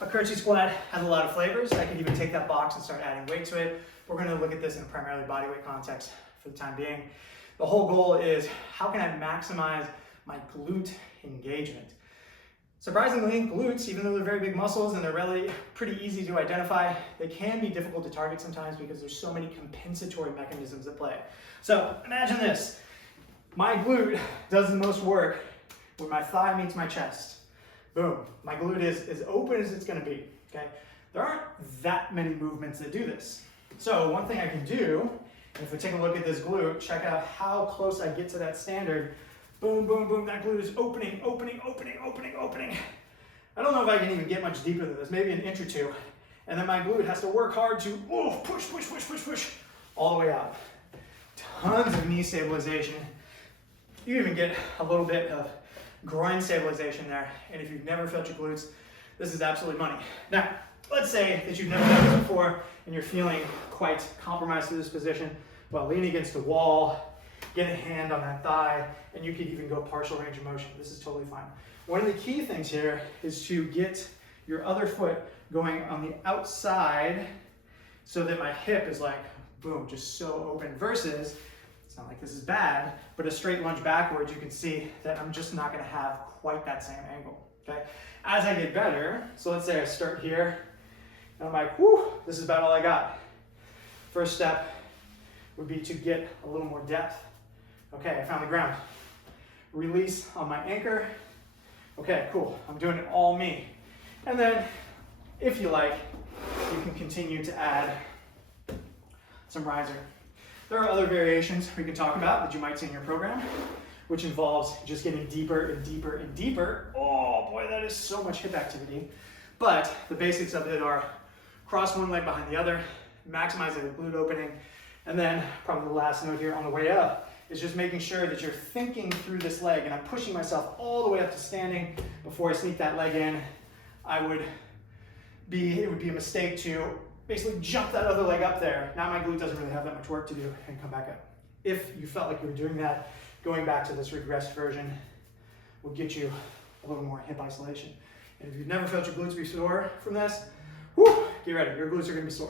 a curtsey squat has a lot of flavors. I could even take that box and start adding weight to it. We're going to look at this in a primarily bodyweight context for the time being. The whole goal is how can I maximize my glute engagement? Surprisingly, glutes, even though they're very big muscles and they're really pretty easy to identify, they can be difficult to target sometimes because there's so many compensatory mechanisms at play. So imagine this. My glute does the most work when my thigh meets my chest. Boom. My glute is as open as it's going to be. Okay? There aren't that many movements that do this. So one thing I can do, if we take a look at this glute, check out how close I get to that standard. Boom, boom, boom. That glute is opening, opening, opening, opening, opening. I don't know if I can even get much deeper than this, maybe an inch or two. And then my glute has to work hard to push, push, push, push, push, all the way out. Tons of knee stabilization. You even get a little bit of groin stabilization there. And if you've never felt your glutes, this is absolutely money. Now, let's say that you've never done this before and you're feeling quite compromised through this position. Well, lean against the wall, get a hand on that thigh, and you could even go partial range of motion. This is totally fine. One of the key things here is to get your other foot going on the outside so that my hip is like, boom, just so open, versus, it's not like this is bad, but a straight lunge backwards, you can see that I'm just not gonna have quite that same angle, okay? As I get better, so let's say I start here, and I'm like, whew, this is about all I got. First step would be to get a little more depth. Okay, I found the ground. Release on my anchor. Okay, cool, I'm doing it all me. And then, if you like, you can continue to add some riser. There are other variations we can talk about that you might see in your program, which involves just getting deeper and deeper and deeper. Oh boy, that is so much hip activity. But the basics of it are cross one leg behind the other, maximizing the glute opening, and then probably the last note here on the way up is just making sure that you're thinking through this leg, and I'm pushing myself all the way up to standing before I sneak that leg in. It would be a mistake to basically jump that other leg up there. Now my glute doesn't really have that much work to do, and come back up. If you felt like you were doing that, going back to this regressed version will get you a little more hip isolation. And if you've never felt your glutes be sore from this, whew, get ready, your glutes are gonna be sore.